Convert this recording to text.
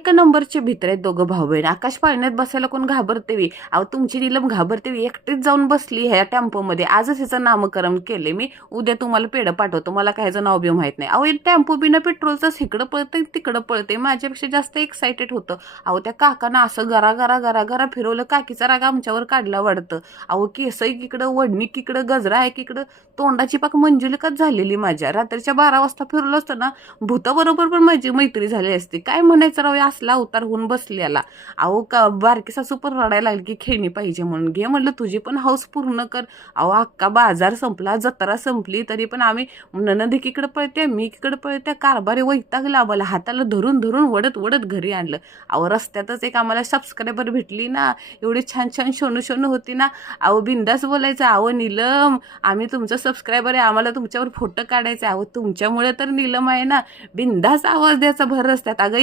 एका नंबरचे भित्र आहेत दोघं भाऊ बहीण. आकाश पाळण्यात बसायला कोण घाबरते? अहो तुमची नीलम घाबरते, एकटीच जाऊन बसली ह्या टेम्पोमध्ये. आजच हिचं नामकरण केले मी, उद्या तुम्हाला पेढं पाठवतो. मला काय ह्याचं नाव बी माहित नाही. अहो टेम्पो बिना पेट्रोलचाच इकडं पळते तिकडं पळते. माझ्यापेक्षा जास्त एक्साइटेड होतं. अहो त्या काकानं असं गरा गरा गरा गरा फिरवलं, काकीचा राग आमच्यावर काढला वाटतं. अहो केस इकडं, वडणी इकडं, गजरा आहे इकडं, तोंडाची पाक मंजुलिकाच झालेली माझ्या. रात्रीच्या 12 वाजता फिरलो असतं ना, भूताबरोबर पण माझी मैत्री झाली असती. काय म्हणायचं राव, असला अवतार होऊन बसलेला. अहो का बारकी सासू पण रडायला लागली की खेळणी पाहिजे म्हणून. घे म्हणलं तुझी पण हौस पूर्ण कर. अहो अख्खा बाजार संपला, जत्रा संपली, तरी पण आम्ही ननद एकीकडे पळते, मी एकीकडे पळते. कारभारी वैतागला आम्हाला, हाताला धरून धरून वडत वडत घरी आणलं. अहो रस्त्यातच एक आम्हाला सबस्क्रायबर भेटली ना, एवढी छान छान शोनू शोनू होती ना. अहो बिंदास बोलायचं, अहो नीलम आम्ही तुमचं सबस्क्रायबर आहे, आम्हाला तुमच्यावर फोटो काढायचे. अहो तुमच्यामुळे तर नीलम आहे ना. बिंदास आवाज द्यायचा भर रस्त्यात. अगं